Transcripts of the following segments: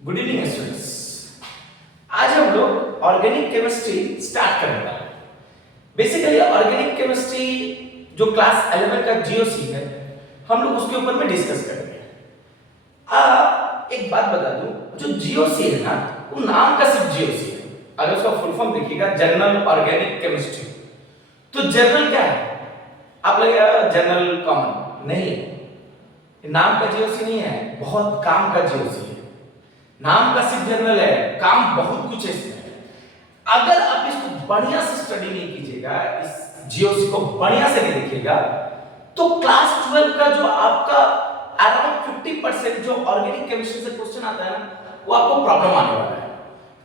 Good evening students. आज हम लोग ऑर्गेनिक केमिस्ट्री स्टार्ट करने वाले हैं। बेसिकली ऑर्गेनिक केमिस्ट्री जो क्लास 11 का जीओसी है, हम लोग उसके ऊपर में डिस्कस करेंगे। एक बात बता दूं, जो जीओसी है ना, वो नाम का सिर्फ जीओसी है। अगर उसका फुल फॉर्म देखिएगा जनरल ऑर्गेनिक केमिस्ट्री, तो जनरल क्या है? आप लगेगा जनरल कॉमन, नहीं, नाम का जीओसी नहीं है, बहुत काम का जीओसी है। नाम का सिर्फ जनरल है, काम बहुत कुछ है इसमें। अगर आप इसको बढ़िया से स्टडी नहीं कीजिएगा, इस जीओसी को बढ़िया से नहीं देखिएगा, तो क्लास 12 का जो आपका अराउंड 50% जो ऑर्गेनिक केमिस्ट्री से क्वेश्चन आता है ना, वो आपको प्रॉब्लम आने वाला है।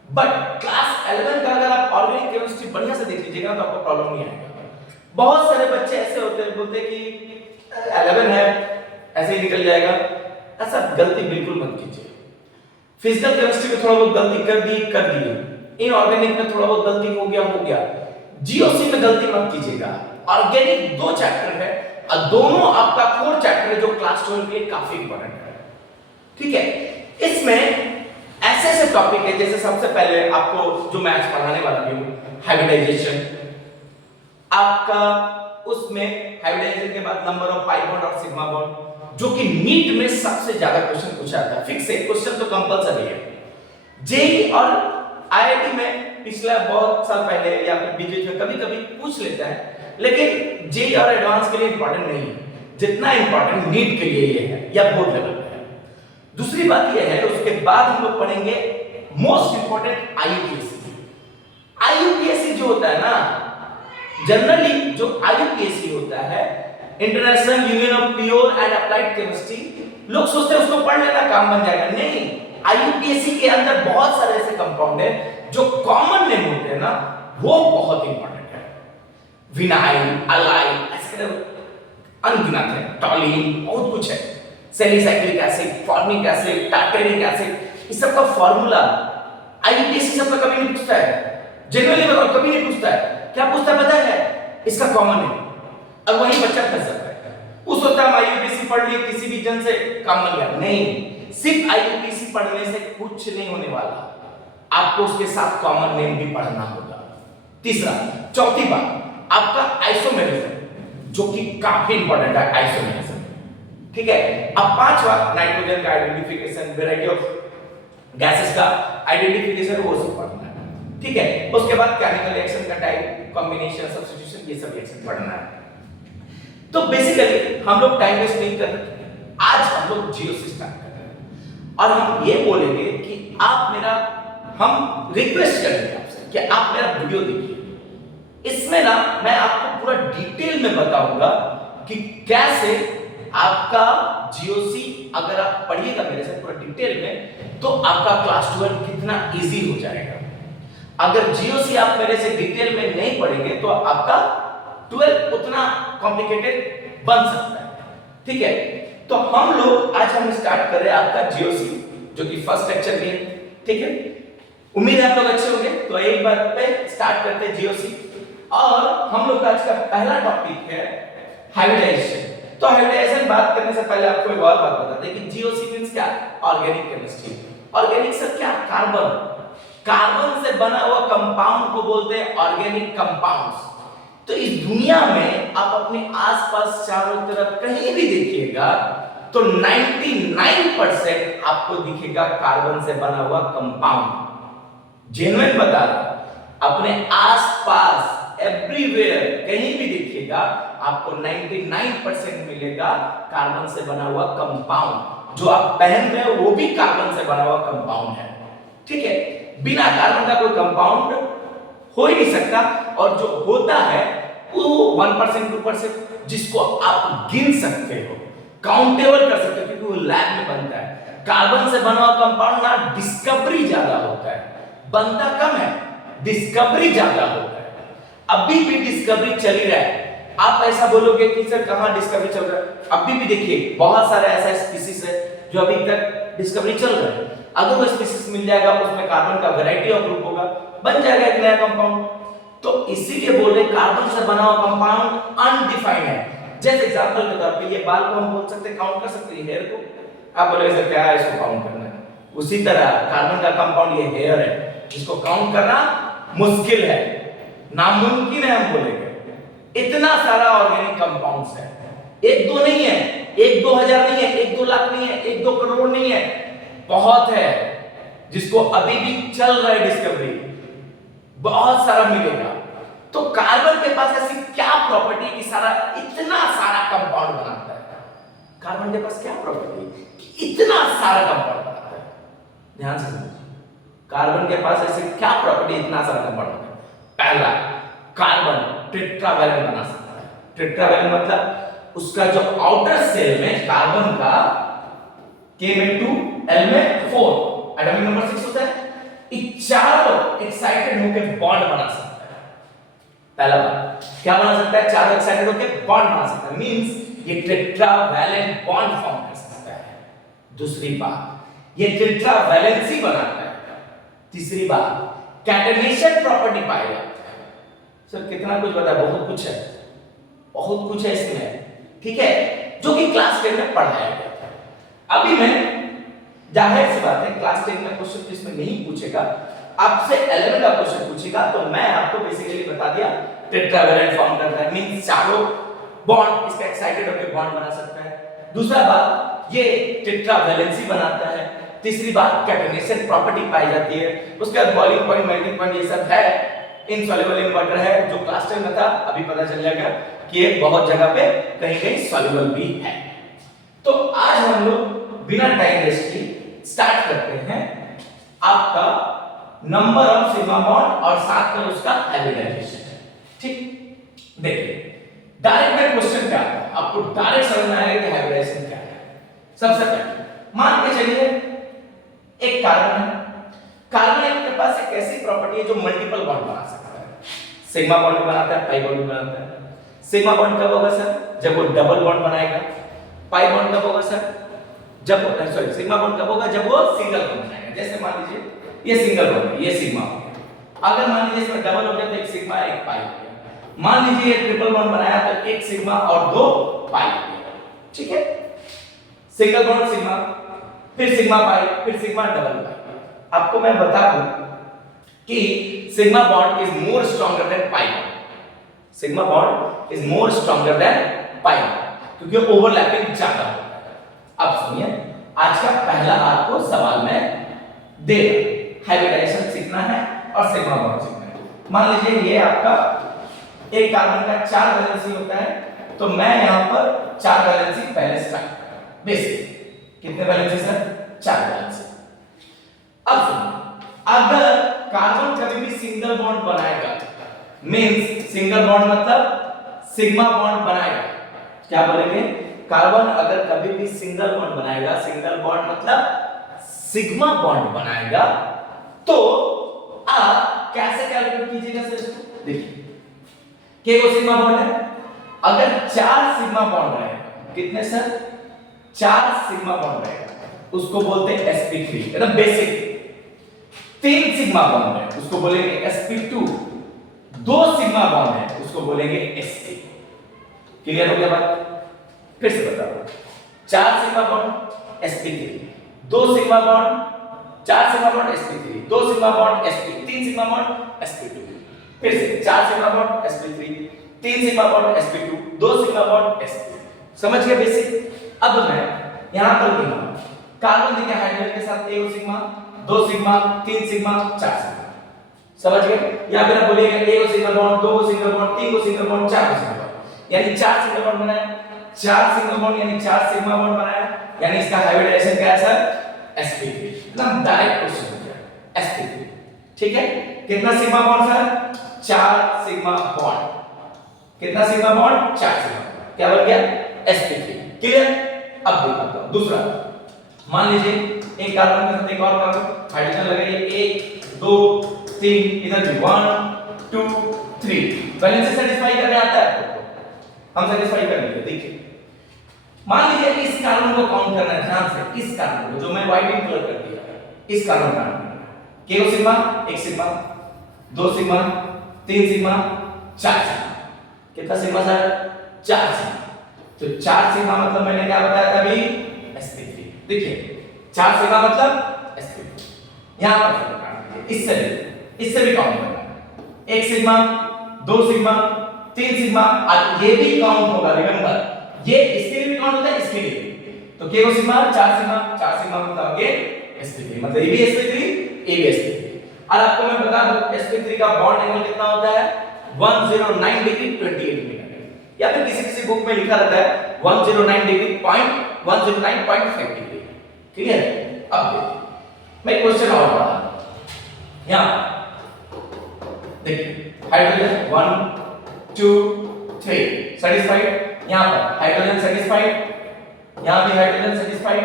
बट क्लास 11 का अगर आप ऑर्गेनिक केमिस्ट्री बढ़िया से देख लीजिएगा तो आपको प्रॉब्लम नहीं आएगा। बहुत सारे बच्चे ऐसे होते हैं, बोलते हैं कि 11 है, ऐसे ही निकल जाएगा। ऐसा गलती बिल्कुल मत कीजिए। फिजिकल केमिस्ट्री में थोड़ा बहुत गलती कर दी, इनऑर्गेनिक में थोड़ा बहुत गलती हो गया। जीओसी में गलती मत कीजिएगा। ऑर्गेनिक 2 चैप्टर है और दोनों आपका कोर चैप्टर है, जो क्लास 12 के लिए काफी इंपॉर्टेंट है। ठीक है, इसमें ऐसे ऐसे टॉपिक है, जैसे सबसे पहले आपको जो मैं आज पढ़ाने वाला हूं, हाइब्रिडाइजेशन। आपका उसमें हाइब्रिडाइजेशन के बाद नंबर ऑफ पाई बॉन्ड और सिग्मा बॉन्ड, जो कि नीट में सबसे ज्यादा क्वेश्चन पूछा जाता है। फिक्स है, क्वेश्चन तो कंपलसरी है। जेई और आईआईटी में पिछला बहुत साल पहले या फिर बीच में कभी-कभी पूछ लेता है, लेकिन जेई और एडवांस के लिए इंपॉर्टेंट नहीं है जितना इंपॉर्टेंट नीट के लिए ये है या बोर्ड लेवल पे है। दूसरी बात ये है, उसके बाद हम लोग पढ़ेंगे मोस्ट इंपॉर्टेंट आईयूपीएससी। आईयूपीएससी जो होता है ना, जनरली जो आईयूपीएससी होता है, international union of pure and applied chemistry, लोग सोचते हैं उसको पढ़ लेना काम बन जाएगा। नहीं, आईयूपीएससी के अंदर बहुत सारे ऐसे कंपाउंड हैं जो कॉमन नेम होते हैं ना, वो बहुत इंपॉर्टेंट है। विनाइल, अलाइल, ऐसे अनगिनत है, टॉलिन, बहुत कुछ है। Salicylic acid, formic acid, tartaric acid, इस सब का फार्मूला आईयूपीएससी सब कभी नहीं पूछता है। जनरली बताओ, कभी नहीं पूछता है। क्या पूछता है पता है? इसका कॉमन नेम। अब वही बच्चा फंस जाता है, वो सोचता है आईयूपीएससी पढ़ लिए, किसी भी जन से काम बन गया। नहीं, सिर्फ आईयूपीएससी पढ़ने से कुछ नहीं होने वाला, आपको उसके साथ कॉमन नेम भी पढ़ना होगा। तीसरा, चौथी बात, आपका आइसोमेरिज्म, जो कि काफी इंपॉर्टेंट है, आइसोमेरिज्म। ठीक है, अब पांचवा, नाइट्रोजन का आइडेंटिफिकेशन, वैरायटी ऑफ गैसेस का आइडेंटिफिकेशन, वो सब पढ़ना है। ठीक है, उसके बाद केमिकल रिएक्शन का टाइप, कॉम्बिनेशन, सब्स्टिट्यूशन, ये सब रिएक्शन पढ़ना है। तो बेसिकली हम लोग टाइम वेस्ट नहीं कर रहे, आज हम लोग जीओसी स्टार्ट कर रहे हैं और हम ये बोलेंगे कि हम रिक्वेस्ट करेंगे आपसे कि आप मेरा वीडियो देखिए। इसमें ना मैं आपको पूरा डिटेल में बताऊंगा कि कैसे आपका जीओसी, अगर आप पढ़िएगा मेरे से पूरा डिटेल में, तो आपका क्लास 12 कितना इजी हो जाएगा। अगर जीओसी आप मेरे से डिटेल में नहीं पढ़ेंगे तो आपका 12 उतना कॉम्प्लिकेटेड बन सकता है। ठीक है, तो हम लोग आज स्टार्ट कर रहे हैं आपका जीओसी, जो कि फर्स्ट लेक्चर भी है। ठीक है, उम्मीद है आप लोग अच्छे होंगे। तो एक बार पे स्टार्ट करते हैं जीओसी, और हम लोग का आज का पहला टॉपिक है हाइब्रिडाइजेशन। तो हाइब्रिडाइजेशन बात करने से पहले आपको एक और बात बता दें कि जीओसी मींस क्या? Organic chemistry. ऑर्गेनिक से क्या? कार्बन से बना हुआ कंपाउंड को बोलते हैं ऑर्गेनिक कंपाउंड्स। तो इस दुनिया में आप अपने आसपास चारों तरफ कहीं भी देखिएगा तो 99% आपको दिखेगा कार्बन से बना हुआ कंपाउंड। जेन्युइन बता रहा हूं, अपने आसपास एवरीवेयर कहीं भी देखिएगा आपको 99% मिलेगा कार्बन से बना हुआ कंपाउंड। जो आप पहन रहे हो वो भी कार्बन से बना हुआ कंपाउंड है। ठीक है, बिना कार्बन का कोई कंपाउंड हो ही नहीं सकता, और जो होता है वो 1% 2% जिसको आप गिन सकते हो, काउंटेबल कर सकते हो, क्योंकि वो लैब में बनता है। कार्बन से बना हुआ कंपाउंड ना डिस्कवरी ज्यादा होता है, बनता कम है, डिस्कवरी ज्यादा होता है। अभी भी डिस्कवरी चल ही रहा है। आप ऐसा बोलोगे कि सर कहां डिस्कवरी चल रहा है? अभी भी देखिए बहुत सारा ऐसा स्पीसीज है जो अभी तक डिस्कवरी चल रहा है। अगर वो स्पीसीज मिल जाएगा, उसमें कार्बन का वैरायटी ऑफ ग्रुप होगा, बन जाएगा एक नया कंपाउंड। तो इसीलिए बोल रहे कार्बन से बना हुआ कंपाउंड अनडिफाइंड है। जैसे एग्जांपल के तौर पे ये बाल को हम बोल सकते हैं, काउंट कर सकते हैं हेयर को। आप बोलेंगे सर क्या है इसको काउंट करना है? उसी तरह कार्बन का कंपाउंड ये हेयर है, जिसको काउंट करना मुश्किल है, नामुमकिन है हम बोलेंगे। इतना सारा ऑर्गेनिक कंपाउंड्स है, एक दो नहीं है, एक दो हजार नहीं है, एक दो लाख नहीं है, एक दो करोड़ नहीं है, बहुत है, जिसको अभी भी चल रहा है डिस्कवरी, बहुत सारा मिलेगा। तो कार्बन के पास ऐसी क्या प्रॉपर्टी कि सारा इतना सारा कंपाउंड बनाता है? कार्बन के पास क्या प्रॉपर्टी कि इतना सारा कंपाउंड बनाता है? ध्यान से समझिए, कार्बन के पास ऐसी क्या प्रॉपर्टी इतना सारा कंपाउंड बनाता है? पहला, कार्बन टेट्रावैलेंट बना सकता है। टेट्रावैलेंट मतलब उसका जो आउटर सेल में कार्बन का K में 2 L में 4 एटॉमिक नंबर 6 होता है, ये चारों एक्साइटेड होकर बॉन्ड बना सकता है। पहला बात, क्या बना सकता है? चारों एक्साइटेड होकर बॉन्ड बना सकता है, मींस ये टेट्रावैलेंट बॉन्ड फॉर्म कर सकता है। दूसरी बात, ये टेट्रावैलेंसी बनाता है। तीसरी बात, कैटेनेशन प्रॉपर्टी पाई जाती है। सर कितना कुछ बता, बहुत कुछ है, बहुत कुछ है इसमें, ठीक है, जो कि क्लास 10 में पढ़ाया गया था। अभी मैं, जाहिर सी बात है, क्लास 10 में क्वेश्चन इसमें नहीं पूछेगा, आपसे 11 का क्वेश्चन पूछेगा, तो मैं आपको बेसिकली बता दिया टेट्रावैलेंट फॉर्म करता है, मींस चारों बॉन्ड इसका एक्साइटेड होकर बॉन्ड बना सकता है। दूसरा बात, ये टेट्रावैलेंसी बनाता है। तीसरी बात, कैटेनेशन प्रॉपर्टी पाई जाती है। उसके बाद बॉइलिंग पॉइंट, मेल्टिंग पॉइंट, ये सब है, इनसॉल्युबल इन वाटर है, जो क्लास 10 में था, अभी पता चल जाएगा कि ये बहुत जगह पे कहीं-कहीं सॉल्युबल भी है। तो आज हम लोग बिना टाइम वेस्ट के स्टार्ट करते हैं आपका नंबर ऑफ सिग्मा बॉन्ड और साथ में उसका हाइब्रिडाइजेशन। ठीक, देखिए डायरेक्ट में क्वेश्चन क्या है, आपको डायरेक्ट समझ में आएगा कि हाइब्रिडाइजेशन क्या है। सबसे पहले मान के चलिए एक कार्बन है, कार्बन के पास एक ऐसी प्रॉपर्टी है जो मल्टीपल बॉन्ड बना सकता है। सिग्मा बॉन्ड भी बनाता है, पाई बॉन्ड भी बनाता है। सिग्मा बॉन्ड कब होगा सर? जब वो डबल बॉन्ड बनाएगा। पाई बॉन्ड कब होगा सर? जब सॉरी, सिग्मा बॉन्ड कब होगा? जब वो सिंगल बॉन्ड बनाएगा। जैसे मान लीजिए ये सिंगल बॉन्ड है, ये सिग्मा हो गया। अगर मान लीजिए इसमें डबल हो गया तो एक सिग्मा एक पाई हो गया। मान लीजिए ये ट्रिपल बॉन्ड बनाया तो एक सिग्मा और दो पाई हो गया। ठीक है, सिंगल बॉन्ड सिग्मा, फिर सिग्मा पाई, फिर सिग्मा डबल पाई। आपको मैं बता दूं कि sigma bond is more stronger than pi bond. Sigma bond is more stronger than pi bond क्योंकि ओवरलैपिंग ज्यादा होता है। अब सुनिए, आज का पहला आपको सवाल में दे हाइब्रिडाइजेशन सीखना है और सिग्मा बॉन्ड सीखना है। मान लीजिए ये आपका एक कार्बन का 4 वैलेंसी होता है, तो मैं यहां पर 4 वैलेंसी पहले स्टार्ट कर रहा हूं। बेसिक कितने वैलेंसी सर? 4 वैलेंसी। अब सुनिए, अगर कार्बन कभी भी सिंगल बॉन्ड बनाएगा, मींस सिंगल बॉन्ड मतलब सिग्मा बॉन्ड बनाएगा, क्या बोलेंगे? कार्बन अगर कभी भी सिंगल बॉन्ड बनाएगा, सिंगल बॉन्ड मतलब सिग्मा बॉन्ड बनाएगा, तो आप कैसे कैलकुलेट कीजिएगा सर इसको? देखिए के को सिग्मा बॉन्ड है, अगर 4 सिग्मा बॉन्ड रहेगा, कितने सर? 4 सिग्मा बॉन्ड रहेगा, उसको बोलते हैं sp3, एकदम बेसिक। 3 सिग्मा बॉन्ड है, उसको बोलेंगे sp2। 2 सिग्मा बॉन्ड है, उसको बोलेंगे sp। क्लियर हो गया बात? फिर से बताओ, 4 sigma bond sp3, 2 sigma bond, 4 sigma bond sp3, 2 sigma bond sp, 3 sigma bond sp2। फिर से 4 sigma bond sp3, 3 sigma bond sp2, 2 sigma bond sp। समझ गए बेसिक? अब मैं यहां पर लिखूंगा कार्बन देखिए हाइड्रोजन के साथ एक सिग्मा, 2 सिग्मा, 3 सिग्मा, 4 सिग्मा। समझ गए? या फिर आप बोलिएगा एक single bond, 2 single bond, 3 single bond, 4 single bond, यानी 4 सिंगल बॉन्ड बनाया, 4 सिंगल बॉन्ड यानी 4 सिग्मा बॉन्ड बनाया, यानी इसका हाइब्रिडाइजेशन क्या है सर? sp3। एकदम डायरेक्ट क्वेश्चन हो गया, sp3। ठीक है, कितना sigma bond sir? 4 sigma bond. कितना सिग्मा बॉन्ड? 4 सिग्मा। क्या बन गया? sp3। क्लियर? अब देखो दूसरा, मान लीजिए एक कार्बन के साथ एक और कार्बन, हाइड्रोजन लगाइए, 1 2 3, इधर भी 1 2 3। बैलेंस सेटिस्फाई करने आता है आपको? हम सेटिस्फाई कर लेंगे। देखिए मान लीजिए इस कार्बन को काउंट करना है, ध्यान से, इस कार्बन को जो मैं व्हाइट इन कलर कर दिया, इस कार्बन का के sigma, 1 sigma, 2 sigma, 3 sigma, 4 sigma. कितना सिग्मा सर? 4 सिग्मा। तो 4 सिग्मा मतलब मैंने क्या बताया था अभी? sp3। देखिए 4 सिग्मा मतलब sp3। यहां पर फोल्ड काट दीजिए, इससे भी काउंट करना है। 1 सिग्मा, 2 सिग्मा, 3 सिग्मा, और ये भी काउंट होगा। रिमेंबर ये इसके लिए भी काउंट होता है, इसके लिए भी। तो के को सिग्मा, 4 सिग्मा, 4 सिग्मा मतलब ये sp3, मतलब ये भी sp3, ये भी sp3। और आपको मैं बता दूं sp3 का बॉन्ड एंगल कितना होता है 109 डिग्री 28 मिनट, या फिर किसी बुक में लिखा रहता है 109 डिग्री पॉइंट 109.5 डिग्री। क्लियर? अब देखिए मैं क्वेश्चन और पढ़ा यहां देखिए, हाइड्रोजन 1 2 3 सेटिस्फाइड, यहां पर हाइड्रोजन सेटिस्फाइड, यहां भी हाइड्रोजन सेटिस्फाइड।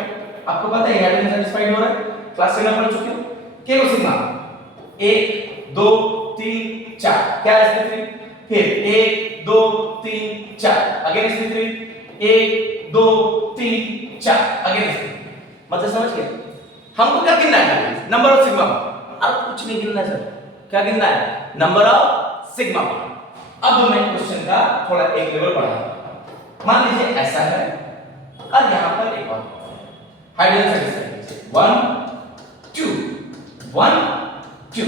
आपको पता है हाइड्रोजन सेटिस्फाइड हो रहा है, क्लास में पढ़ चुके हो। के को सिग्मा 1 2 3 4, क्या है sp3, फिर 1 2 3 4, अगेन sp3, 1 2 3 4, अगेन sp3। मतलब समझ गए? हमको क्या गिनना है? Number of sigma. अब कुछ नहीं गिनना सर, क्या गिनना है? Number of sigma. अब मैं क्वेश्चन का थोड़ा एक लेवल बढ़ा, मान लीजिए ऐसा है और यहां पर एक और हाइड्रोजन सेटिस्फाइड 1 2 1 2,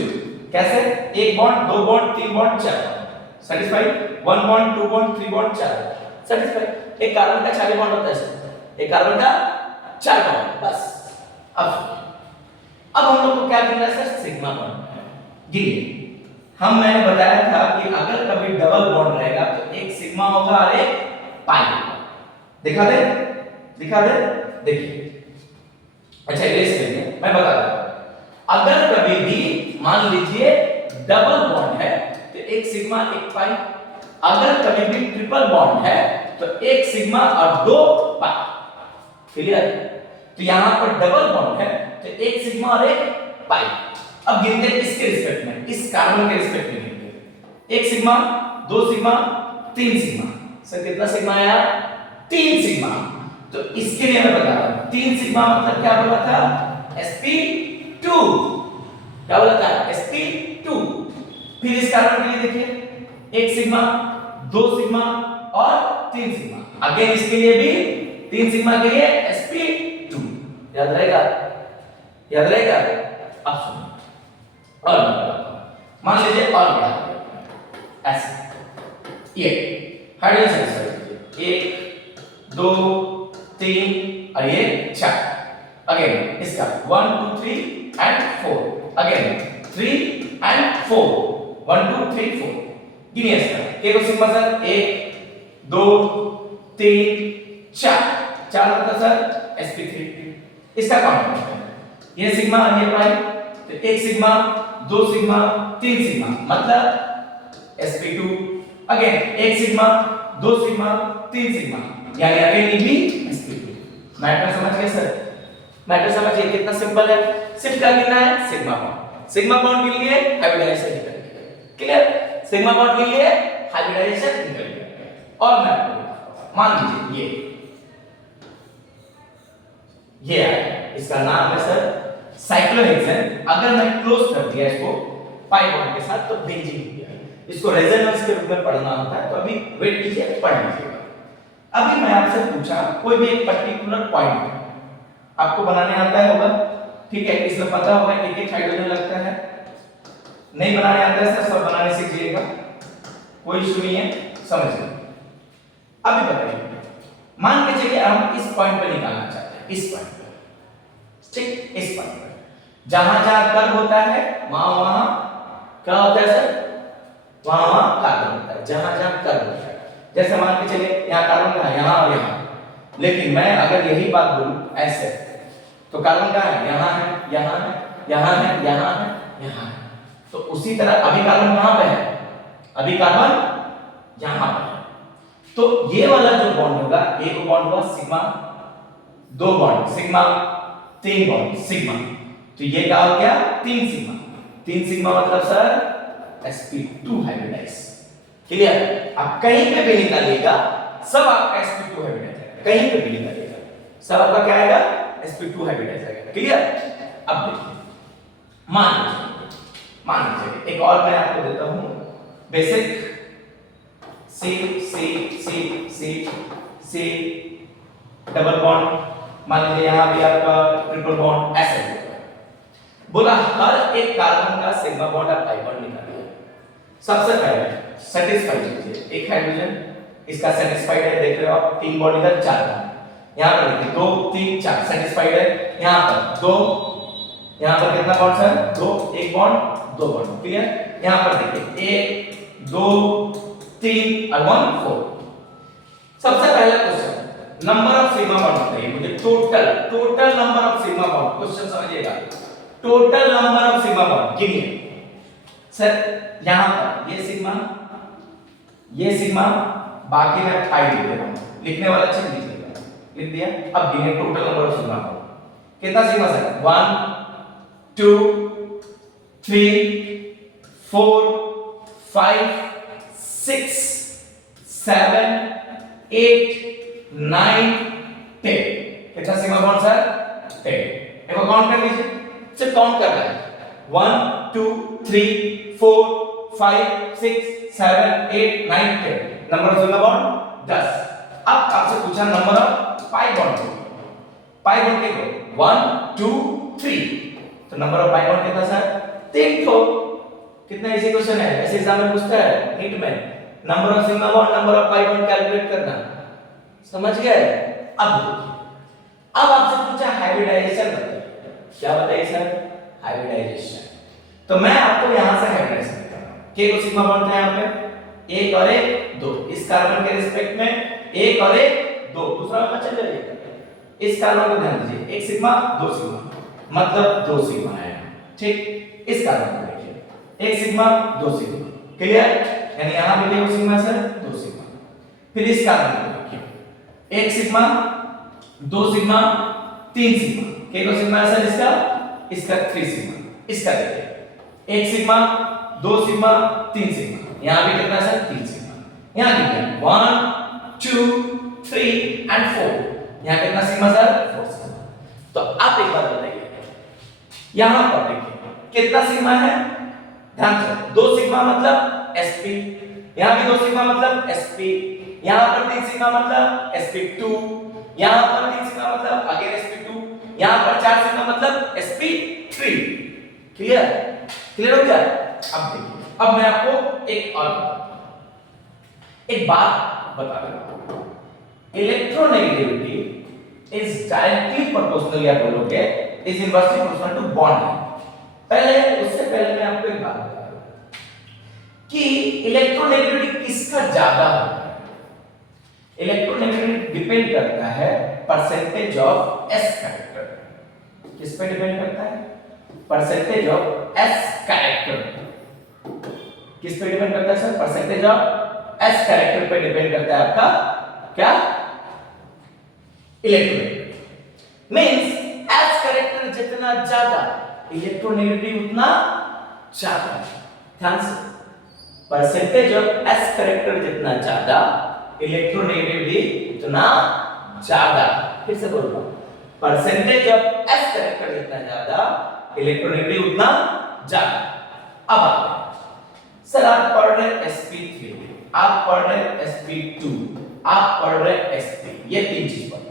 कैसे? एक बॉन्ड, दो बॉन्ड, तीन बॉन्ड, चार satisfied, 1 bond 2 bond 3 bond 4 satisfied. एक कार्बन का 4 बॉन्ड होता है सर, एक कार्बन का 4 बॉन्ड, बस। अब हम लोग को क्या गिनना है सर? Sigma bond गिनिए। मैंने बताया था कि अगर कभी डबल बॉन्ड रहेगा तो एक सिग्मा होगा और एक पाई होगा। दिखा दे देखिए, अच्छा इरेज करिए, मैं बता दूं। अगर कभी भी मान लीजिए डबल बॉन्ड है तो एक सिग्मा एक पाई, अगर कभी भी ट्रिपल बॉन्ड है तो एक सिग्मा और 2 पाई। क्लियर? तो यहां पर डबल बॉन्ड है तो एक सिग्मा और एक पाई। अब गिनते हैं इसके रिस्पेक्ट में, इस कार्बन के रिस्पेक्ट में गिनते हैं। 1 सिग्मा, 2 सिग्मा, 3 सिग्मा। सर कितना सिग्मा आया? 3 सिग्मा। तो इसके लिए मैं बता रहा हूं 3 सिग्मा मतलब क्या बोला था? sp2। क्या बोला था? sp2। फिर इस कार्बन के लिए देखिए 1 सिग्मा, 2 सिग्मा और 3 सिग्मा। अगेन इसके लिए भी 3 सिग्मा के लिए sp2। याद रहेगा? अब सुनो, और मान लीजिए और बड़ा ऐसे ये हाइड्रोजन सेटिस्फाइड 1 2 3 और ये 4, अगेन इसका 1 2 3 एंड 4, अगेन 3 एंड 4, 1 2 3 4। गिनिए इसका के को सिग्मा सर 1 2 3 4 मतलब सर sp3। इसका काउंट करते हैं, ये सिग्मा और ये पाई, तो 1 सिग्मा, 2 सिग्मा, 3 सिग्मा मतलब sp2। Again 1 sigma, 2 sigma, 3 sigma, यानी अगेन ये भी sp2। मैटर समझ गए सर? मैटर समझिए कितना सिंपल है। सिर्फ क्या गिनना है? Sigma bond. सिग्मा बॉन्ड के लिए हाइब्रिडाइजेशन निकल गया। क्लियर? सिग्मा बॉन्ड के लिए हाइब्रिडाइजेशन निकल गया। और मैं मान लीजिए ये है, इसका नाम है सर साइक्लोहेक्सेन। अगर मैं क्लोज कर दिया इसको पाई बॉन्ड के साथ तो बेंजीन हो गया। इसको रेजोनेंस के रूप में पढ़ना होता है, तो अभी वेट कीजिए, पढ़ लीजिएगा। अभी मैं आपसे पूछा कोई भी एक पर्टिकुलर पॉइंट आपको बनाने आता होगा, ठीक है? इसमें पता होगा एक एक हाइड्रोजन लगता है, नहीं बनाने आता है सर, सब बनाने सीख जाइएगा, कोई इशू नहीं है, समझिए। अभी बताइए, मान के चलिए हम इस पॉइंट पे निकालना चाहते हैं, इस पॉइंट पे, ठीक? इस पॉइंट पे जहां जहां कर्व होता है वहां वहां क्या होता है सर? वहां वहां कार्बन होता है, जहां जहां कर्व होता है। जैसे मान के चलिए यहां कार्बन कहां है? यहां और यहां। लेकिन मैं अगर यही बात बोलूं ऐसे, तो कार्बन कहां है? यहां है, यहां है, यहां है, यहां है, यहां है। तो उसी तरह अभी कार्बन कहां पे है? अभी कार्बन यहां पे है। तो ये वाला जो बॉन्ड होगा, एक बॉन्ड हुआ sigma, 2 bond sigma, 3 bond sigma, तो ये क्या हो गया? 3 सिग्मा। 3 सिग्मा मतलब सर sp2 हाइब्रिडाइज। क्लियर? आप कहीं पे भी निकालिएगा सब आपका sp2 हाइब्रिडाइज आएगा, कहीं पे भी निकालिएगा सब आपका क्या आएगा? sp2 हाइब्रिडाइज आएगा। क्लियर? अब देखिए, मान लीजिए एक और मैं आपको देता हूं basic C C C C C double bond, मान लीजिए यहां भी आपका ट्रिपल बॉन्ड, ऐसे बोला हर एक कार्बन का सिग्मा बॉन्ड आप पाई बॉन्ड निकालिए। सबसे पहले सेटिस्फाई कीजिए, एक हाइड्रोजन इसका सेटिस्फाइड है, देख रहे हो आप, 3 बॉन्ड इधर, 4 बॉन्ड यहां पर, देखिए 2 3 4 सेटिस्फाइड है। यहां पर 2, यहां पर कितना bond sir, 2, 1 bond 2 bond, clear. यहां पर देखिए 1 2 3 और 1 4। सबसे पहला question, number of sigma bond बताइए मुझे, total number of sigma bond, question समझिएगा, total number of sigma bond गिनिए। सर यहां पर ये सिग्मा बाकी मैं 5 लिख दे रहा हूं, लिखने वाला चीज लिखिएगा, लिख दिया। अब गिनिए total number of sigma bond, कितना सिग्मा सर, 1 2 3 4 5 6 7 8 9 10। कितना सिग्मा बॉन्ड सर, 10। एक बार काउंट कर लीजिए, सिर्फ काउंट करना है, 1 2 3 4 5 6 7 8 9 10। Number of sigma bond 10। अब आपसे पूछा number of pi bond, pi bond देखो 1 2 3, तो नंबर ऑफ पाई बॉन्ड कितना सर, 3 तो कितना इजी क्वेश्चन है, ऐसे एग्जाम में पूछता है नीट में, number of sigma bond number of pi bond calculate करना, समझ गए। अब देखिए, अब आपसे पूछा हाइब्रिडाइजेशन बताइए, क्या बताइए सर, हाइब्रिडाइजेशन। तो मैं आपको यहां से हाइब्रिडाइजेशन दिखा रहा हूं, के को सिग्मा बॉन्ड था यहां पे, 1 और 1 2, इस कार्बन के रिस्पेक्ट में 1 और 1 2, दूसरा मत चल जाइए, इस कार्बन को ध्यान दीजिए, 1 सिग्मा 2 सिग्मा, मतलब 2 सिग्मा है, ठीक। इस कार्बन को देखिए 1 सिग्मा 2 सिग्मा, क्लियर, यानी यहां भी 2 सिग्मा सर 2 सिग्मा। फिर इस कार्बन को देखिए 1 सिग्मा 2 सिग्मा 3 सिग्मा, के को सिग्मा है सर इसका 3 सिग्मा, इसका देखिए 1 सिग्मा 2 सिग्मा 3 सिग्मा, यहां भी कितना सर 3 सिग्मा, यहां देखिए 1 2 3 एंड 4, यहां कितना सिग्मा सर 4 सिग्मा। तो आप एक बात बताइए, यहां पर देखिए कितना सिग्मा है, ध्यान से, 2 सिग्मा मतलब sp, यहां भी 2 सिग्मा मतलब sp, यहां पर 3 सिग्मा मतलब sp2, यहां पर 3 सिग्मा मतलब अगेन sp2, यहां पर 4 सिग्मा मतलब sp3, क्लियर, क्लियर हो गया। अब देखिए, अब मैं आपको एक और एक बात बता रहा हूं, इलेक्ट्रोनेगेटिविटी इज डायरेक्टली प्रोपोर्शनल, या बोलोगे is inversely proportional to bond length. उससे पहले मैं आपको एक बात बता रहा हूं कि इलेक्ट्रोनेगेटिविटी किसका ज्यादा होता है। इलेक्ट्रोनेगेटिविटी डिपेंड करता है परसेंटेज ऑफ s कैरेक्टर, किस पे डिपेंड करता है, परसेंटेज ऑफ s कैरेक्टर, किस पे डिपेंड करता है sir, percentage of s character पे डिपेंड करता है आपका क्या, इलेक्ट्रोनेगेटिविटी। मींस s कैरेक्टर जितना ज्यादा इलेक्ट्रोनेगेटिविटी उतना ज्यादा, ध्यान से, परसेंटेज ऑफ s कैरेक्टर जितना ज्यादा इलेक्ट्रोनेगेटिविटी उतना ज्यादा। फिर से बोल रहा हूं, परसेंटेज ऑफ s कैरेक्टर जितना ज्यादा इलेक्ट्रोनेगेटिविटी उतना ज्यादा। अब आते सर, आप पढ़ रहे sp3, आप पढ़ रहे sp2, आप पढ़ रहे sp, ये 3 चीज पढ़ रहे,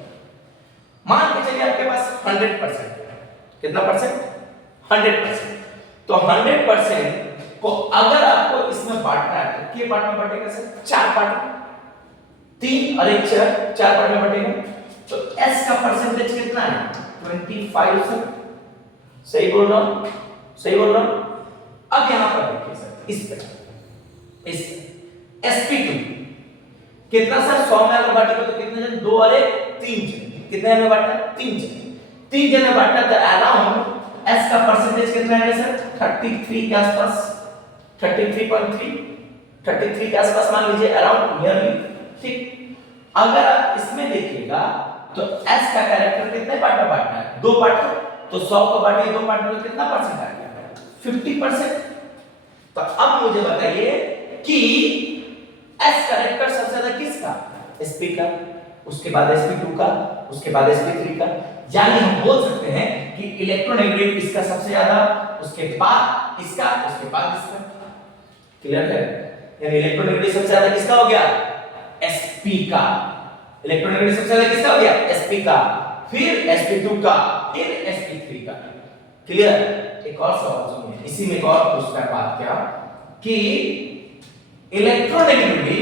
मान के चलिए आपके पास 100% है, कितना परसेंट, 100%। तो 100% को अगर आपको इसमें बांटना है तो कितने पार्ट में बांटेगा सर, 4 पार्ट में, 3 और 1 4 पार्ट में बांटेगा। तो s का परसेंटेज कितना है, 25 सर, सही बोल रहा हूं, सही बोल रहा हूं। अब यहां पर देखिए सर, इस sp2 कितना सर, 100 में अगर बांटेगा तो कितने जन, 2 और 1 3 जन, कितने में बांटना, 3 जन, 3 जन में बांटना, तो अराउंड s का परसेंटेज कितना है सर, 33 के आसपास, 33.3 के आसपास मान लीजिए, अराउंड नियरली, ठीक। अगर आप इसमें देखिएगा तो s का कैरेक्टर कितने पार्ट में बांटना है, 2 पार्ट में, तो 100 को बांटिए 2 पार्ट में, कितना परसेंट आ गया, 50%। तो अब मुझे बताइए कि s कैरेक्टर सबसे ज्यादा किसका, sp का, उसके बाद sp2 का, उसके बाद sp3 का, यानी हम बोल सकते हैं कि इलेक्ट्रोनेगेटिव इसका सबसे ज्यादा, उसके बाद इसका, उसके बाद इसका, क्लियर है, यानी इलेक्ट्रोनेगेटिव सबसे ज्यादा किसका हो गया, sp का, इलेक्ट्रोनेगेटिव सबसे ज्यादा किसका हो गया, sp का, फिर sp2 का, फिर sp3 का, क्लियर। एक और सवाल सुनिए, इसी में एक और पूछता है बात क्या कि electronegativity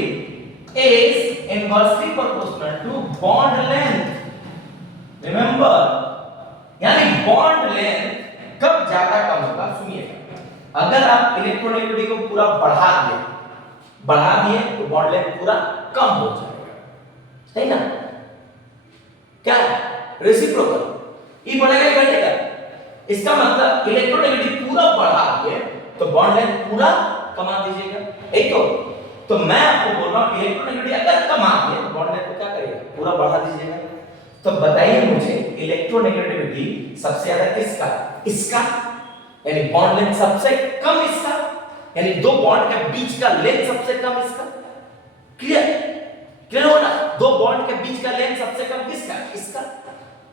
is inversely proportional to bond length. Remember, यानी बॉन्ड लेंथ कब ज्यादा कम होगा, सुनिएगा, अगर आप इलेक्ट्रोनेगेटिविटी को पूरा बढ़ा दिए तो बॉन्ड लेंथ पूरा कम हो जाएगा, है ना? क्या रेसिप्रोकल, ई बढ़ेगा या घटेगा? इसका मतलब इलेक्ट्रोनेगेटिविटी पूरा बढ़ा दिए तो बॉन्ड लेंथ पूरा कमा दीजिएगा, एक तो मैं आपको बोल रहा हूं इलेक्ट्रोनेगेटिविटी अगर कमा दिए तो बॉन्ड लेंथ को क्या करिएगा, पूरा बढ़ा दीजिएगा। तो बताइए मुझे इलेक्ट्रोनेगेटिविटी सबसे ज्यादा किसका, इसका, यानी बॉन्ड लेंथ सबसे कम इसका, यानी दो बॉन्ड के बीच का लेंथ सबसे कम इसका। क्लियर हो ना? दो बॉन्ड के बीच का लेंथ सबसे कम किसका, इसका,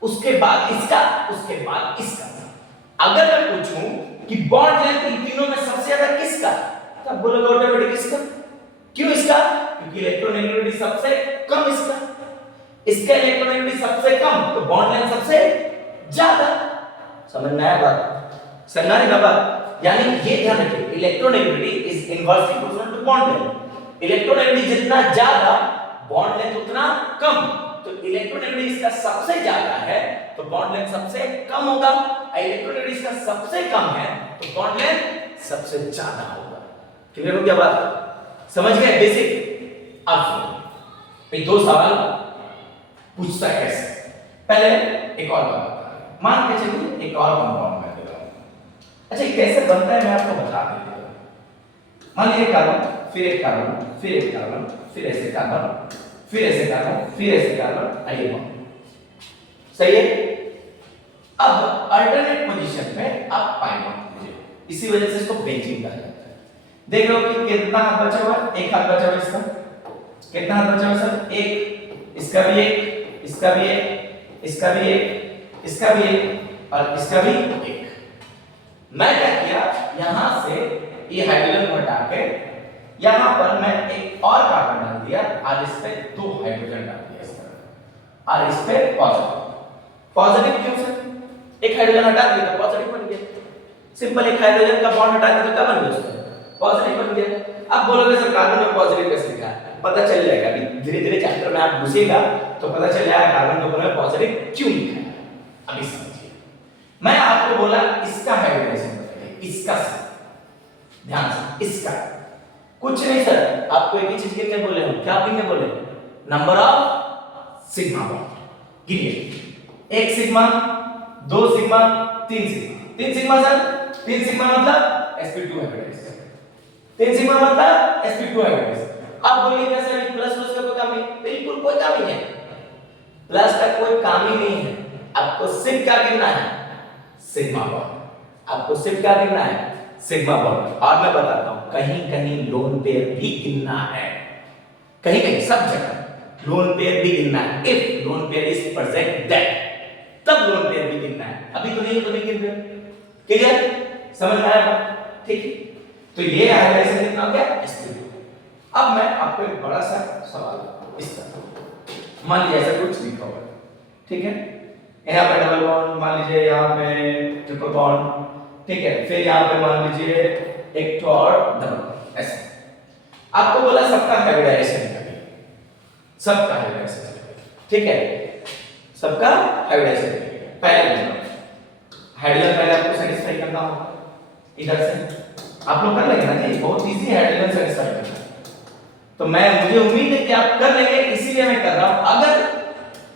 उसके बाद इसका, उसके बाद इसका। अगर मैं पूछूं कि बॉन्ड लेंथ इन तीनों में सबसे ज्यादा किसका, तब बोलोगे ऑटोमेटिक इसका। क्यों इसका? क्योंकि इलेक्ट्रोनेगेटिविटी सबसे कम इसका, इसका इलेक्ट्रोनेगेटिविटी सबसे कम, तो बॉन्ड लेंथ सबसे ज्यादा। समझ में आया बात? समझ में आया बात? यानी ये ध्यान रखिए, electronegativity is inversely proportional to bond length. Electronegativity जितना ज्यादा, बॉन्ड लेंथ उतना कम। तो इलेक्ट्रोनेगेटिविटी इसका सबसे ज्यादा है तो बॉन्ड लेंथ सबसे कम होगा, इलेक्ट्रोनेगेटिविटी इसका सबसे कम है तो बॉन्ड लेंथ सबसे ज्यादा होगा। क्लियर हो गया बात? समझ गए बेसिक? अब सुनो, ये दो सवाल पूछता है कैसे। पहले एक और बात, मान के चलिए एक और कंपाउंड मैं दे रहा हूं। अच्छा, कैसे बनता है मैं आपको बता देता हूं। मान लीजिए कार्बन, फिर एक कार्बन, फिर एक कार्बन, फिर ऐसे कार्बन, फिर ऐसे कार्बन, फिर ऐसे कार्बन, आइए बॉन्ड। सही है? अब अल्टरनेट पोजीशन में आप पाई बॉन्ड लीजिए, इसी वजह से इसको बेंजीन कहा जाता है। देख लो कि कितना हाथ बचा हुआ है, एक हाथ बचा हुआ है इसका, कितना हाथ बचा हुआ है सर, एक, इसका भी एक, इसका भी एक, इसका भी एक, इसका भी एक और इसका भी एक। मैं क्या किया, यहां से ये हाइड्रोजन हटा के यहां पर मैं एक और कार्बन डाल दिया और इस पे दो हाइड्रोजन डाल दिया इस तरह, और इस पे पॉजिटिव क्यों सर? एक हाइड्रोजन हटा दिया तो पॉजिटिव बन गया, सिंपल। एक हाइड्रोजन का बॉन्ड हटा दिया तो क्या बन गया उसका, पॉजिटिव बन गया। अब बोलोगे सर कार्बन में पॉजिटिव कैसे लिखा है? पता चल जाएगा, अभी धीरे धीरे चैप्टर में आप घुसेगा तो पता चल जाएगा कार्बन के ऊपर में पॉजिटिव क्यों लिखा है। अभी समझिए, मैं आपको बोला इसका हाइब्रिडाइजेशन बताइए, इसका ध्यान से, इसका कुछ नहीं सर, आपको एक ही चीज गिनने बोले हम, क्या गिनने बोले? नंबर ऑफ सिग्मा बॉन्ड गिनिए। एक सिग्मा, दो सिग्मा, तीन सिग्मा। तीन सिग्मा सर, तीन सिग्मा मतलब sp2 हाइब्रिडाइजेशन, तीन सिग्मा मतलब sp2 हाइब्रिडाइजेशन। अब बोलिए क्या सर प्लस प्लस का कोई काम नहीं? बिल्कुल कोई काम नहीं है, प्लस का कोई काम ही नहीं है। आपको सिर्फ क्या गिनना है? Sigma bond. आपको सिर्फ क्या गिनना है? Sigma bond. और मैं बताता हूं, कहीं कहीं लोन पेयर भी गिनना है, कहीं कहीं सब जगह लोन पेयर भी गिनना है। If lone pair is present that, तब लोन पेयर भी गिनना है। अभी तो नहीं गिन रहे। क्लियर? समझ में आया? ठीक है, तो ये हाइब्रिडाइजेशन कितना हो गया? sp2। अब मैं आपको एक बड़ा सा सवाल इस तरह, मान लीजिए ऐसा कुछ लिखा हुआ है, ठीक है, यहाँ पे डबल बॉन्ड, मान लीजिए यहाँ पे ट्रिपल बॉन्ड, ठीक है, फिर यहाँ पे मान लीजिए एक और डबल, ऐसे आपको बोला सबका हाइब्रिडाइजेशन करिए, सबका हाइब्रिडाइजेशन करिए, ठीक है, सबका हाइब्रिडाइजेशन करिए। पहले हाइड्रोजन पहले आपको सेटिस्फाई करना होगा, इधर से आप लोग कर लेंगे ना जी, बहुत इजी है हाइड्रोजन सेटिस्फाई करना। तो मुझे उम्मीद है कि आप कर लेंगे, इसीलिए मैं कर रहा हूं। अगर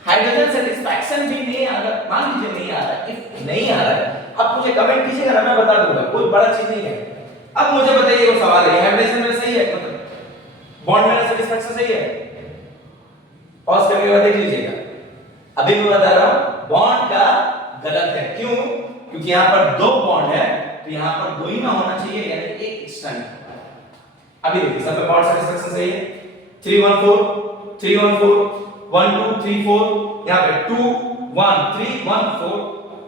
हाइड्रोजन सेटिस्फैक्शन भी नहीं, अगर मान लीजिए नहीं आ रहा, इफ नहीं आ रहा है, आप मुझे कमेंट कीजिएगा ना, मैं बता दूंगा, कोई बड़ा चीज नहीं है। अब मुझे बताइए वो सवाल है, हाइब्रिडाइजेशन में सही है, मतलब बॉन्ड में सेटिस्फैक्शन सही है? पॉज करके देख लीजिएगा। अभी मैं बता रहा हूं बॉन्ड का गलत है, क्यों? क्योंकि यहां पर दो बॉन्ड है तो यहां पर दो ही ना होना चाहिए, यानी एक एक्स्ट्रा है। अभी देखिए सब पे बॉन्ड सेटिस्फैक्शन सही है, 3 1 4 3 1 4 1 2 3 4, यहां पे 2 1 3 1 4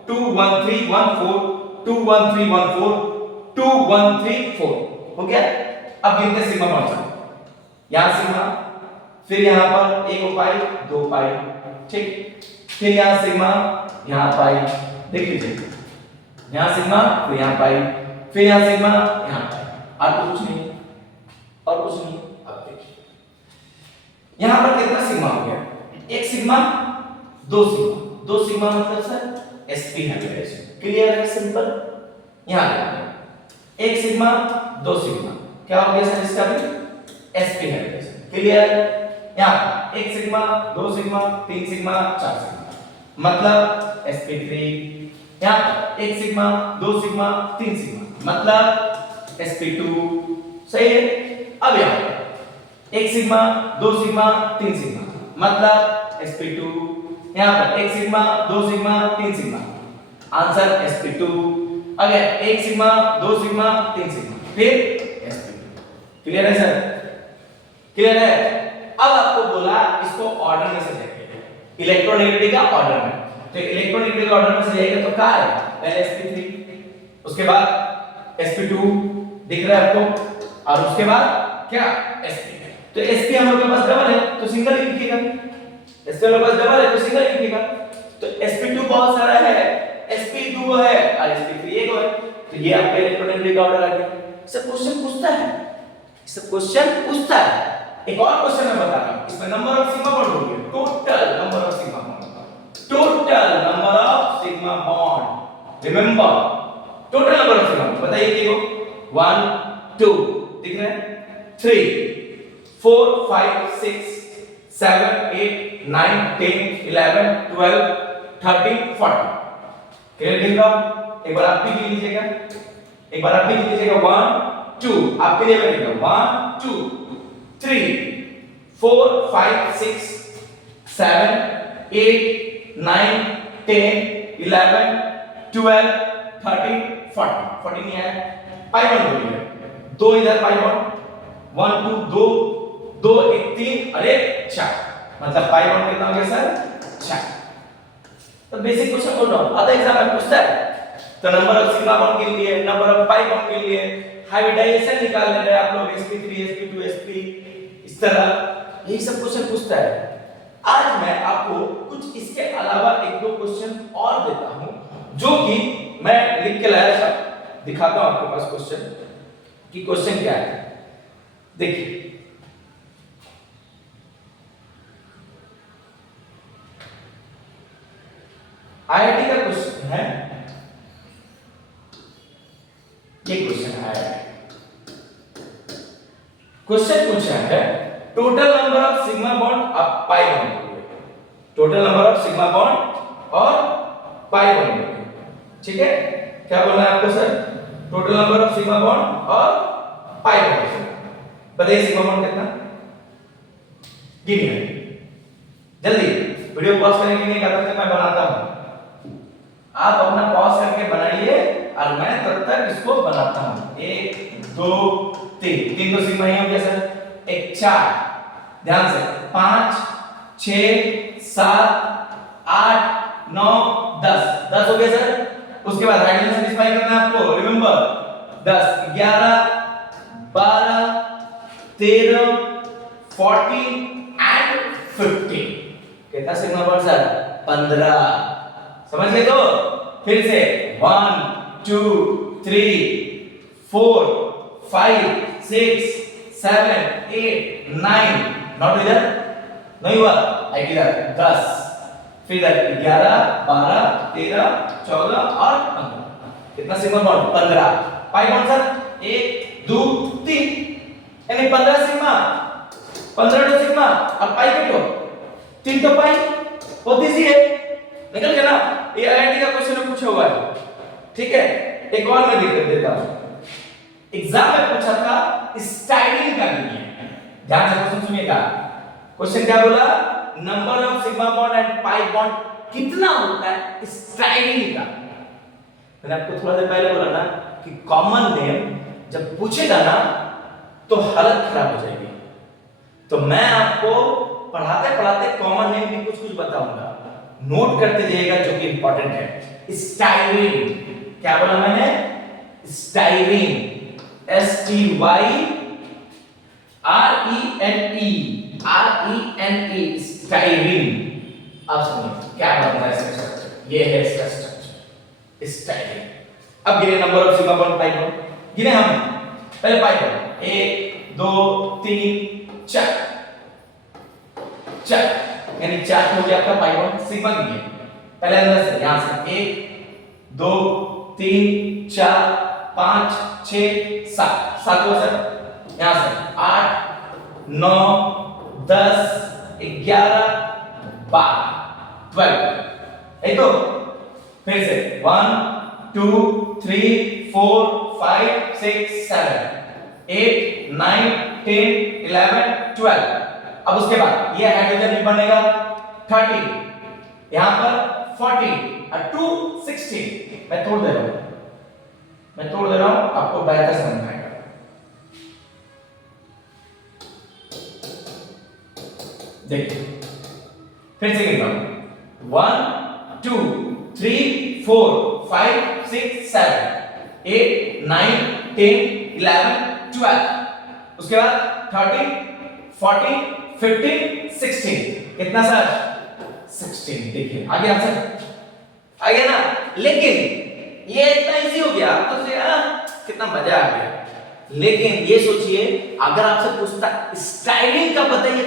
2 1 3 1 4 2 1 3 1 4 2 1 3 4 हो गया। अब गिनते सिग्मा बॉन्ड से, यहां सिग्मा, फिर यहां पर एक पाई, दो पाई, ठीक, फिर यहां सिग्मा, यहां पाई, देख लीजिए यहाँ सिग्मा, फिर यहाँ पाई, फिर यहाँ सिग्मा, यहाँ पाई, और कुछ नहीं, और कुछ नहीं। अब देखिए यहाँ पर कितना सिग्मा हो गया, एक सिग्मा, दो सिग्मा, दो सिग्मा मतलब सर sp हाइब्रिडाइजेशन, क्लियर है, सिंपल। यहाँ देखिए एक सिग्मा, दो सिग्मा, क्या हो गया सर इसका भी sp हाइब्रिडाइजेशन, क्लियर। यहाँ एक सिग्मा, दो सिग्मा, तीन सिग्मा, चार सिग्मा, मतलब sp3। यहाँ एक सिग्मा, दो सिग्मा, तीन सिग्मा, मतलब sp2, सही है। अब यहाँ एक सिग्मा, दो सिग्मा, तीन सिग्मा, मतलब sp2। यहाँ पर एक सिग्मा, दो सिग्मा, तीन सिग्मा, आंसर sp2। अगर एक सिग्मा, दो सिग्मा, तीन सिग्मा, फिर sp2। क्लियर है सर, क्लियर है। अब आपको बोला इसको ऑर्डर में सजाइए, इलेक्ट्रोनेगेटिविटी का ऑर्डर में, तो इलेक्ट्रोनेगेटिविटी का ऑर्डर में सजाइएगा तो क्या है, पहले sp3, उसके बाद sp2 दिख रहा है आपको, और उसके बाद क्या sp। तो sp हम लोग के पास डबल है तो सिंगल ही लिखिएगा, sp हम लोग के पास डबल है तो सिंगल ही लिखिएगा। तो sp2 बहुत सारा है, sp2 है और sp3 एक है, तो ये आपका इलेक्ट्रोनेगेटिविटी का ऑर्डर आ गया। सब क्वेश्चन पूछता है, सब क्वेश्चन पूछता है। एक और क्वेश्चन मैं बता रहा हूं, इसमें नंबर ऑफ सिग्मा बॉन्ड हो गया, total number of sigma bond, total number of sigma bond, remember total number of sigma, बताइए देखो 1 2 दिख रहा है, 3 4 5 6 7 8 9 10 11 12 13 14, क्लियर दिख रहा। एक बार आप भी लिख लीजिएगा, एक बार आप भी लिख लीजिएगा 1 2, आपके लिए मैं लिखूंगा 1 2 3 4 5 6 7 8 9 10 11 12 13 14, 14 नहीं आया, पाई बॉन्ड बोलिए, दो इधर पाई बॉन्ड 1 2 2 2 1 3 और 1 4, मतलब पाई बॉन्ड कितना हो गया सर 4। तो बेसिक क्वेश्चन बोल रहा हूं, आधा एग्जाम में पूछता है। तो नंबर ऑफ सिग्मा बॉन्ड के लिए, नंबर ऑफ पाई बॉन्ड के लिए हाइब्रिडाइजेशन निकाल ले रहे हैं आप लोग, sp3 sp2 sp, इस तरह यही सब क्वेश्चन पूछता है। आज मैं आपको कुछ इसके अलावा एक दो क्वेश्चन और देता हूं, जो कि मैं लिख के लाया था, दिखाता हूं आपके पास क्वेश्चन कि क्वेश्चन क्या है। देखिए आईआईटी का क्वेश्चन है, ये क्वेश्चन है, क्वेश्चन पूछा है total number of sigma bond और pi bond, total number of sigma bond और पाई बॉन्ड, ठीक है। क्या बोलना है आपको sir, total number of sigma bond और पाई बॉन्ड, बताइए सिग्मा बॉन्ड कितना, गिनिए जल्दी, वीडियो पॉज करने के लिए कहता हूं मैं बनाता हूं, आप अपना पॉज करके बनाइए और मैं तब तक इसको बनाता हूं। 1 2 3, 3 तो सिग्मा ही हो गया सर, 1 4, ध्यान से 5 6 7 8 9 10, 10 हो गया सर। उसके बाद हाइड्रोजन सेटिस्फाई करना है आपको, रिमेंबर 10 11 12 13 14 एंड 15, कितना सिग्मा बॉन्ड सर 15, समझ गए। तो फिर से 1 2 3 4 5 6 7 8 9, नॉट इधर नहीं हुआ, एक इधर 10, फिर इधर 11 12 13 14 और 15, कितना sigma bond 15। Pi bond sir 1 2 3, यानी 15 सिग्मा, 15 तो सिग्मा और पाई के तो 3 तो पाई, बहुत इजी है, निकल गया ना। ये आईआईटी का क्वेश्चन पूछा हुआ है, ठीक है। एक और मैं दिक्कत देता हूं, एग्जाम में पूछा था स्टाइलिंग का गिनिए, ध्यान से क्वेश्चन सुनिएगा। क्वेश्चन क्या बोला, number of sigma bond and pi bond कितना होता है स्टाइलिंग का। मैंने आपको थोड़ा देर पहले बोला ना कि कॉमन नेम जब पूछेगा ना तो हालत खराब हो जाएगी, तो मैं आपको पढ़ाते पढ़ाते कॉमन नेम भी कुछ कुछ बताऊंगा, नोट करते जाइएगा जो कि इंपॉर्टेंट है। स्टाइरिन, क्या बोला मैंने, स्टाइरिन, STYRENE, स्टाइरिन। अब सुनिए क्या बनता है इसका स्ट्रक्चर, ये है इसका स्ट्रक्चर स्टाइरिन, अब गिने number of sigma bond pi bond, गिने हम पहले पाई बॉन्ड 1 2 3 4 4, यानी 4 हो गया आपका पाई बॉन्ड। सिग्मा गिनिए पहले अंदर से, यहां से 1 2 3 4 5 6 7, 7 हो सर, यहां से 8 9 10 11 12 12, ये तो फिर से 1 2 3 4 5 6 7 8 9 10 11 12। अब उसके बाद ये हाइड्रोजन भी बनेगा 13, यहां पर 14 और 2 16। मैं तोड़ दे रहा हूं आपको बेहतर समझ में आएगा। देखिए फिर से गिनता हूं 1 2 3 4 5 6 7 8 9 10 11 12। उसके बाद 13 14 15 16, कितना सर 16। देखिए आगे आंसर आ गया ना। लेकिन ये इतना इजी हो गया तो कितना मजा आ गया। लेकिन ये सोचिए अगर आपसे पूछता स्टाइलिंग का बताइए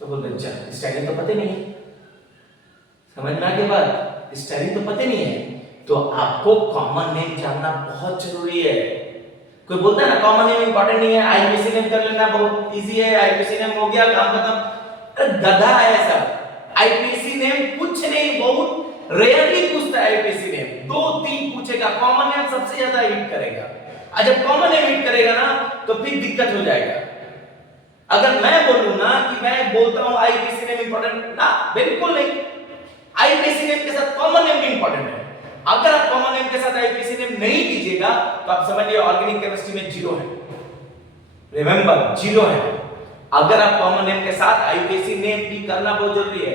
तो बोलते अच्छा स्टाइलिंग तो पता नहीं है, समझ में आ गया बात, स्टाइलिंग तो पता नहीं है। तो आपको कॉमन नेम जानना बहुत जरूरी है। कोई बोलता है ना कॉमन नेम इंपॉर्टेंट नहीं है, आईपीसी नेम कर लेना बहुत इजी है, आईपीसी नेम हो गया काम खत्म। अरे गधा है सब, आईपीसी नेम कुछ नहीं, बहुत रेयरली पूछता है आईपीसी नेम, 2-3 पूछेगा, कॉमन नेम सबसे ज्यादा हिट करेगा। और जब कॉमन नेम हिट करेगा ना तो फिर दिक्कत हो जाएगा। अगर मैं बोलूं ना कि मैं बोलता हूं आईपीसी नेम इंपॉर्टेंट ना, बिल्कुल नहीं। आईपीसी नेम के साथ कॉमन नेम भी इंपॉर्टेंट है। अगर आप कॉमन नेम के साथ आईपीसी नेम नहीं कीजिएगा तो आप समझिए ऑर्गेनिक केमिस्ट्री में 0 है। रिमेंबर 0 है। अगर आप कॉमन नेम के साथ आईपीसी नेम भी करना बहुत जरूरी है।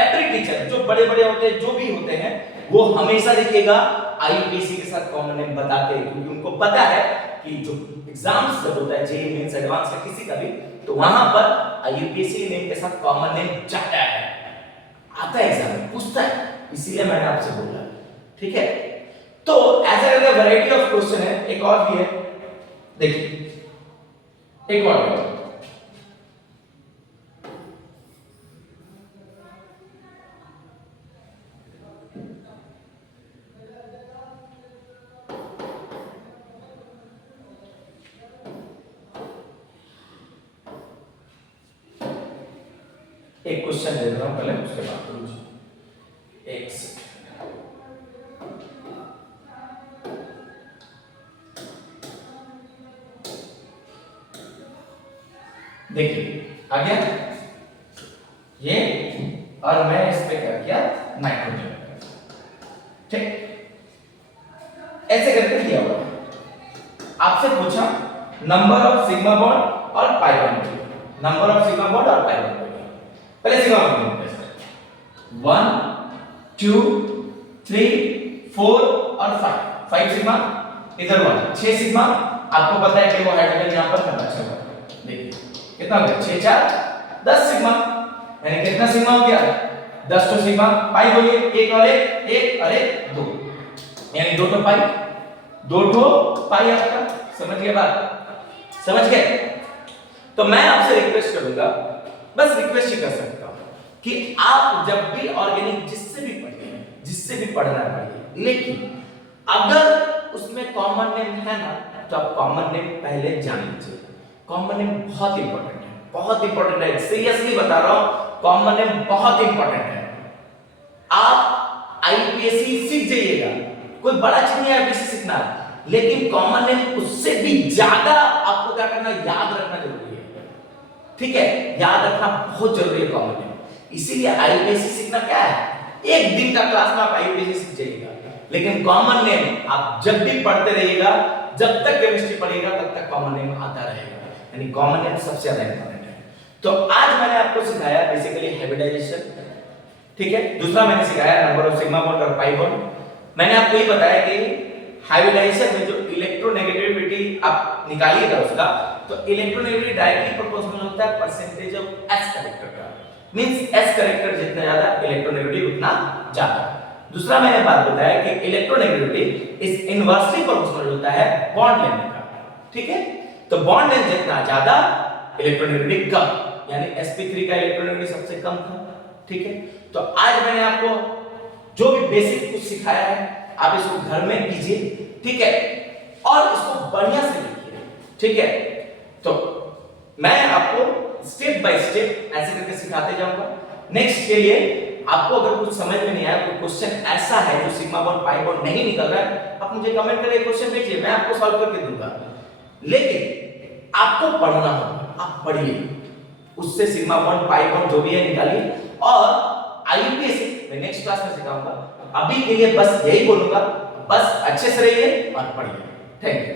एवरी टीचर जो बड़े-बड़े होते हैं, जो भी होते हैं, वो हमेशा देखिएगा आईपीसी के साथ कॉमन नेम बताते हैं, क्योंकि उनको पता है कि जो एग्जाम्स जब होता है जेईई मेंस एडवांस का किसी का भी, तो वहां पर आईपीसी नेम के साथ कॉमन नेम जाता है, आता है एग्जाम में पूछता है, इसीलिए मैंने आपसे बोला। ठीक है, तो ऐसा करके वैरायटी ऑफ क्वेश्चन है। एक और भी है, देखिए एक और है। एक क्वेश्चन दे रहा हूं पहले, उसके बाद करूंगी। एक सेकंड, देखिए आ गया ये, और मैं इस पे क्या किया नाइट्रोजन, ठीक ऐसे करके किया हुआ। आपसे पूछा नंबर ऑफ सिग्मा बॉन्ड और pi bond, number of sigma bond और पाई बॉन्ड। पहले सिग्मा बॉन्ड लिखते हैं 1 2 3 4 और 5 सिग्मा, इधर 1 6 सिग्मा। आपको पता है कि वो हाइड्रोजन यहां पर करना चाहिए। देखिए कितना हो गया 6 4 10 सिग्मा, यानी कितना सिग्मा हो गया 10 तो सिग्मा। पाई बोलिए, एक और एक 2, यानी 2 तो पाई, 2 तो पाई। आपका समझ गए बात, समझ गए? तो मैं आपसे रिक्वेस्ट करूंगा, बस रिक्वेस्ट ही कर सकता हूं कि आप जब भी ऑर्गेनिक जिससे भी पढ़िए, जिससे भी पढ़ना पढ़िए, लेकिन अगर उसमें कॉमन नेम है ना तो आप कॉमन नेम पहले जान लीजिए। कॉमन नेम बहुत इंपॉर्टेंट है, बहुत इंपॉर्टेंट है, सीरियसली बता रहा हूं, कॉमन नेम बहुत इंपॉर्टेंट है। आप आईपीएससी सीख जाइएगा, कोई बड़ा चीज नहीं है आईपीएससी सीखना, लेकिन कॉमन नेम उससे भी ज्यादा आपको क्या करना, याद रखना जरूरी है। ठीक है, याद रखना बहुत जरूरी है कॉमन नेम। इसीलिए आईपीएससी सीखना क्या है, एक दिन का क्लास में आप आईपीएससी सीख जाइएगा, लेकिन कॉमन नेम आप जब भी पढ़ते रहिएगा, जब तक केमिस्ट्री पढ़िएगा तब तक कॉमन नेम आता रहेगा, यानी कॉमन नेम सबसे ज्यादा इंपॉर्टेंट है। तो आज मैंने आपको सिखाया बेसिकली हाइब्रिडाइजेशन, ठीक है। दूसरा मैंने सिखाया नंबर ऑफ सिग्मा बॉन्ड और पाई बॉन्ड। मैंने आपको ये बताया कि हाइब्रिडाइजेशन में जो इलेक्ट्रोनेगेटिविटी आप निकालिएगा उसका, तो इलेक्ट्रोनेगेटिविटी डायरेक्टली प्रोपोर्शनल होता है परसेंटेज ऑफ एस कैरेक्टर का, मींस एस कैरेक्टर जितना ज्यादा इलेक्ट्रोनेगेटिव उतना ज्यादा। दूसरा मैंने बात बताया कि इलेक्ट्रोनेगेटिविटी इज इनवर्सली प्रोपोर्शनल होता है बॉन्ड लेंथ का, ठीक है। तो बॉन्ड लेंथ जितना ज्यादा इलेक्ट्रोनेगेटिविटी कम, यानी sp3 का इलेक्ट्रोनेगेटिविटी सबसे कम था, ठीक है। तो आज मैंने आपको जो भी बेसिक कुछ सिखाया है आप इसको घर में कीजिए, ठीक है, और इसको बढ़िया से लिखिए, ठीक है। तो मैं आपको स्टेप बाय स्टेप ऐसे करके सिखाते जाऊंगा। नेक्स्ट के लिए आपको अगर कुछ समझ में नहीं आया, कोई क्वेश्चन ऐसा है जो सिग्मा बॉन्ड पाई बॉन्ड नहीं निकल रहा है, आप मुझे कमेंट करके क्वेश्चन भेजिए, मैं आपको सॉल्व करके दूंगा। लेकिन आपको पढ़ना होगा, आप पढ़िए, उससे सिग्मा बॉन्ड पाई बॉन्ड जो भी है निकालिए, और आईयूपीएसी मैं नेक्स्ट क्लास में सिखाऊंगा। अभी के लिए बस यही बोलूंगा, बस अच्छे से रहिए और पढ़िए। Thank you.